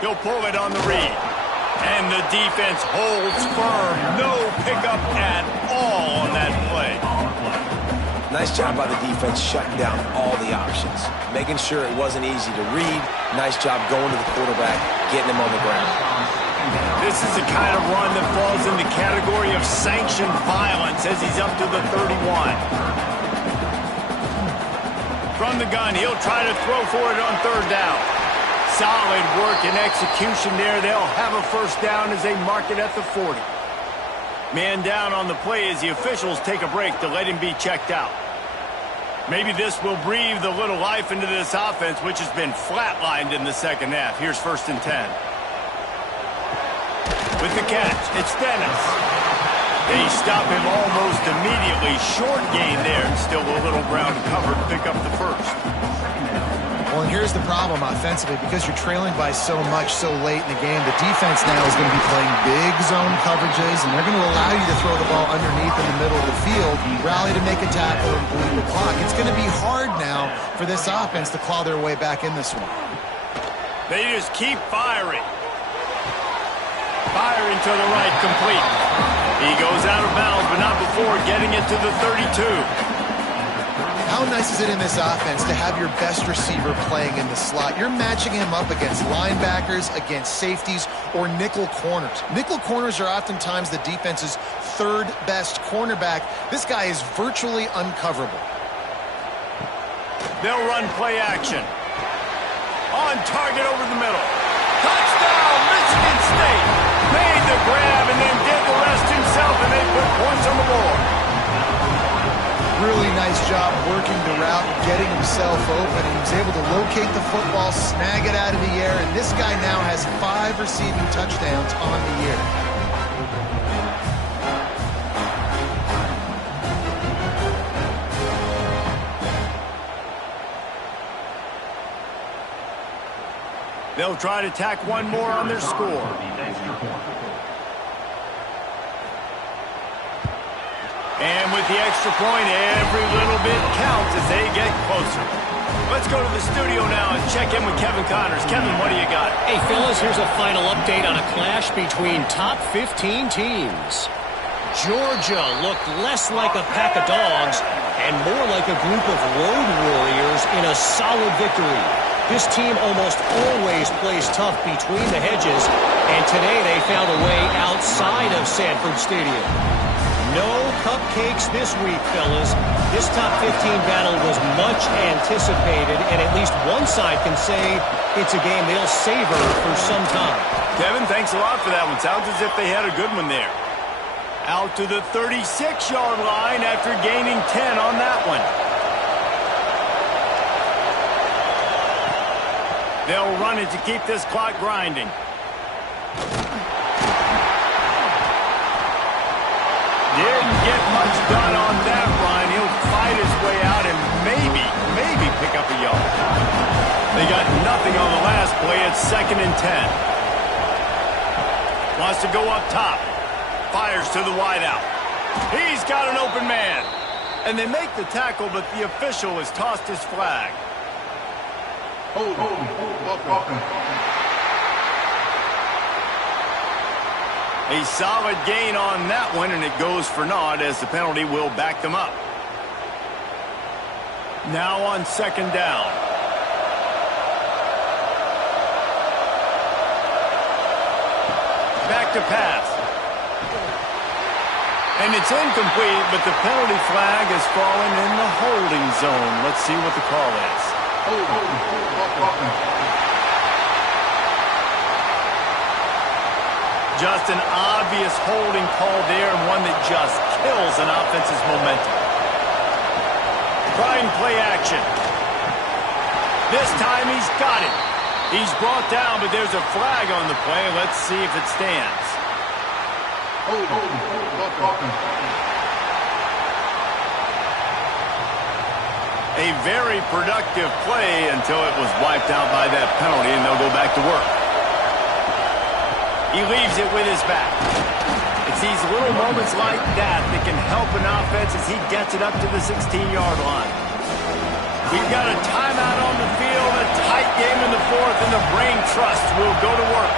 He'll pull it on the read. And the defense holds firm. No pickup at all on that play. Nice job by the defense shutting down all the options. Making sure it wasn't easy to read. Nice job going to the quarterback, getting him on the ground. This is the kind of run that falls in the category of sanctioned violence as he's up to the 31. From the gun, he'll try to throw for it on third down. Solid work and execution there. They'll have a first down as they mark it at the 40. Man down on the play as the officials take a break to let him be checked out. Maybe this will breathe a little life into this offense, which has been flatlined in the second half. Here's 1st and 10. With the catch, it's Dennis. They stop him almost immediately. Short gain there, and still a little ground covered to pick up the first. Well, and here's the problem offensively. Because you're trailing by so much so late in the game, the defense now is going to be playing big zone coverages, and they're going to allow you to throw the ball underneath in the middle of the field, rally to make a tackle, and bleed the clock. It's going to be hard now for this offense to claw their way back in this one. They just keep firing. Firing to the right, complete. He goes out of bounds, but not before getting it to the 32. How nice is it in this offense to have your best receiver playing in the slot? You're matching him up against linebackers, against safeties, or nickel corners. Nickel corners are oftentimes the defense's third best cornerback. This guy is virtually uncoverable. They'll run play action. On target over the middle. Touchdown, Michigan State! Made the grab and then did the rest himself, and they put points on the board. Really nice job working the route, getting himself open. He was able to locate the football, snag it out of the air, and this guy now has 5 receiving touchdowns on the year. They'll try to tack one more on their score. And with the extra point, every little bit counts as they get closer. Let's go to the studio now and check in with Kevin Connors. Kevin, what do you got? Hey, fellas, here's a final update on a clash between top 15 teams. Georgia looked less like a pack of dogs and more like a group of road warriors in a solid victory. This team almost always plays tough between the hedges, and today they found a way outside of Sanford Stadium. No cupcakes this week, fellas. This top 15 battle was much anticipated, and at least one side can say it's a game they'll savor for some time. Kevin, thanks a lot for that one. Sounds as if they had a good one there. Out to the 36-yard line after gaining 10 on that one. They'll run it to keep this clock grinding. Didn't get much done on that run. He'll fight his way out and maybe pick up a yard. They got nothing on the last play. It's 2nd and 10. Wants to go up top. Fires to the wideout. He's got an open man. And they make the tackle, but the official has tossed his flag. Hold. A solid gain on that one, and it goes for naught as the penalty will back them up. Now on 2nd down. Back to pass. And it's incomplete, but the penalty flag has fallen in the holding zone. Let's see what the call is. Just an obvious holding call there, and one that just kills an offense's momentum. Trying play action. This time he's got it. He's brought down, but there's a flag on the play. Let's see if it stands. A very productive play until it was wiped out by that penalty, and they'll go back to work. He leaves it with his back. It's these little moments like that that can help an offense as he gets it up to the 16-yard line. We've got a timeout on the field, a tight game in the 4th, and the brain trust will go to work.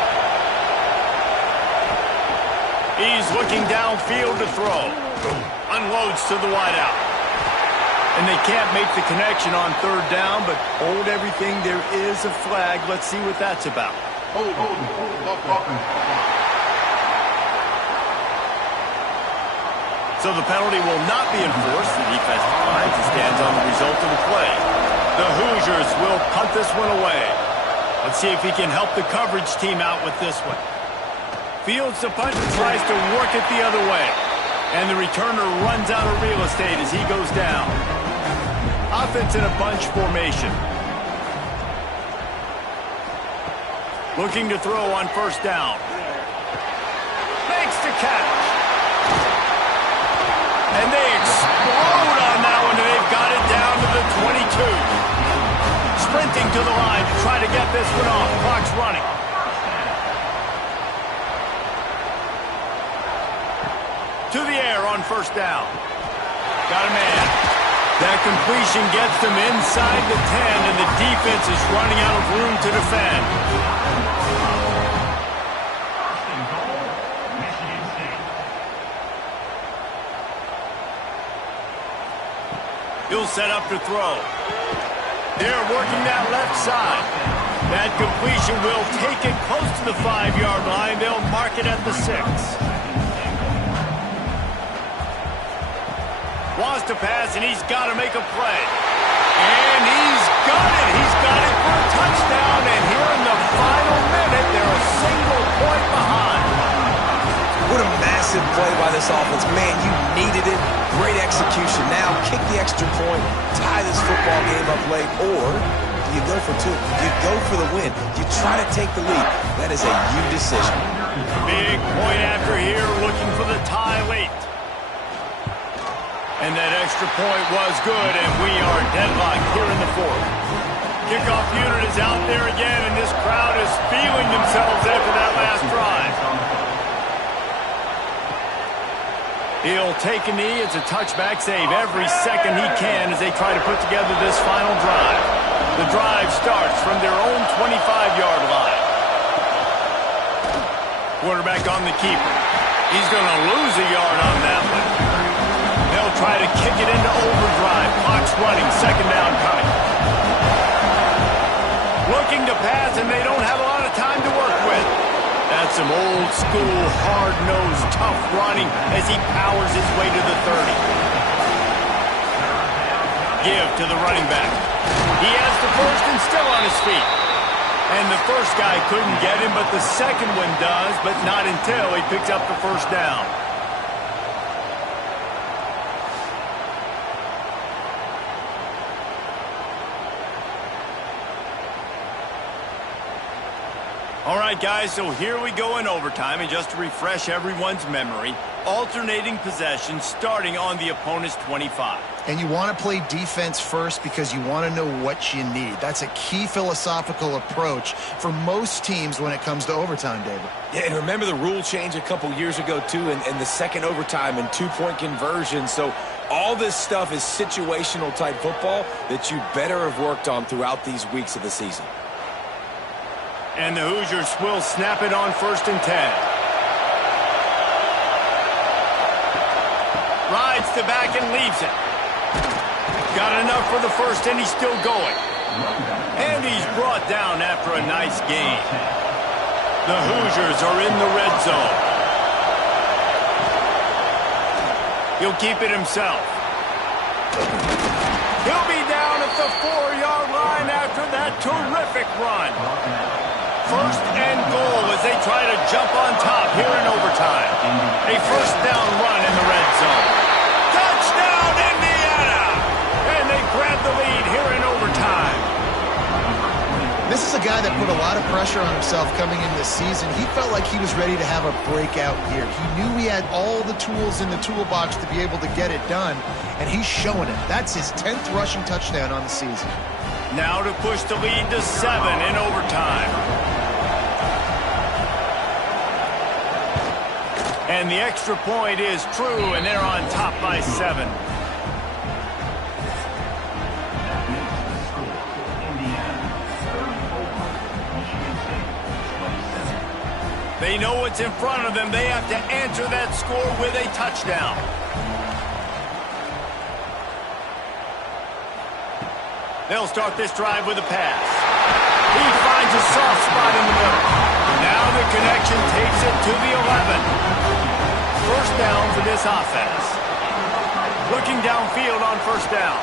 He's looking downfield to throw. Unloads to the wideout. And they can't make the connection on 3rd down, but hold everything. There is a flag. Let's see what that's about. So the penalty will not be enforced. The defense declines and stands on the result of the play. The Hoosiers will punt this one away. Let's see if he can help the coverage team out with this one. Fields the punt and tries to work it the other way. And the returner runs out of real estate as he goes down. Offense in a bunch formation. Looking to throw on 1st down. Makes the catch. And they explode on that one, and they've got it down to the 22. Sprinting to the line to try to get this one off. Clock's running. To the air on 1st down. Got a man. That completion gets them inside the 10, and the defense is running out of room to defend. He'll set up to throw. They're working that left side. That completion will take it close to the 5-yard line. They'll mark it at the 6. Wants to pass, and he's got to make a play. And he's got it. He's got it for a touchdown. And here in the final minute, they're a single point behind. What a massive play by this offense. Man, you needed it. Great execution. Now kick the extra point, tie this football game up late, or do you go for 2? Do you go for the win? Do you try to take the lead? That is a you decision. Big point after here, looking for the tie late. And that extra point was good, and we are deadlocked here in the 4th. Kickoff unit is out there again, and this crowd is feeling themselves after that last drive. He'll take a knee. It's a touchback save every second he can as they try to put together this final drive. The drive starts from their own 25-yard line. Quarterback on the keeper. He's going to lose a yard on that one. They'll try to kick it into overdrive. Clock's running. 2nd down coming. Looking to pass, and they don't have a lot of time to work with. That's some old-school, hard-nosed, tough running as he powers his way to the 30. Give to the running back. He has the first and still on his feet. And the first guy couldn't get him, but the second one does, but not until he picks up the first down. All right, guys, so here we go in overtime, and just to refresh everyone's memory, alternating possession starting on the opponent's 25. And you want to play defense first because you want to know what you need. That's a key philosophical approach for most teams when it comes to overtime, David. Yeah, and remember the rule change a couple years ago, too, and the second overtime and two-point conversion. So all this stuff is situational-type football that you better have worked on throughout these weeks of the season. And the Hoosiers will snap it on 1st and 10. Rides to back and leaves it. Got enough for the first, and he's still going. And he's brought down after a nice gain. The Hoosiers are in the red zone. He'll keep it himself. He'll be down at the 4-yard line after that terrific run. First and goal as they try to jump on top here in overtime. A first down run in the red zone. Touchdown, Indiana! And they grab the lead here in overtime. This is a guy that put a lot of pressure on himself coming into this season. He felt like he was ready to have a breakout year. He knew he had all the tools in the toolbox to be able to get it done, and he's showing it. That's his 10th rushing touchdown on the season. Now to push the lead to 7 in overtime. And the extra point is true, and they're on top by 7. They know what's in front of them. They have to answer that score with a touchdown. They'll start this drive with a pass. He finds a soft spot in the middle. Now the connection takes it to the 11. First down for this offense. Looking downfield on first down.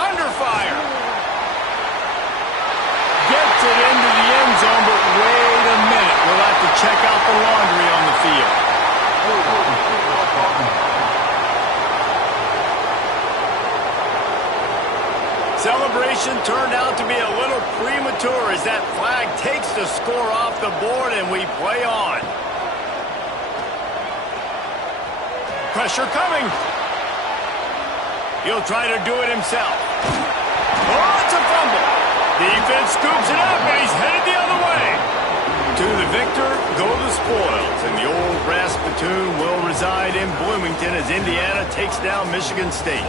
Under fire. Gets it into the end zone, but wait a minute. We'll have to check out the laundry on the field. Celebration turned out to be a little premature as that flag takes the score off the board and we play on. Pressure coming. He'll try to do it himself. Oh, it's a fumble. Defense scoops it up and he's headed the other way. To the victor go the spoils, and the old brass platoon will reside in Bloomington as Indiana takes down Michigan State.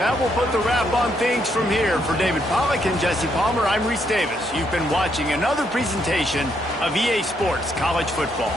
That will put the wrap on things from here. For David Pollack and Jesse Palmer, I'm Reese Davis. You've been watching another presentation of EA Sports College Football.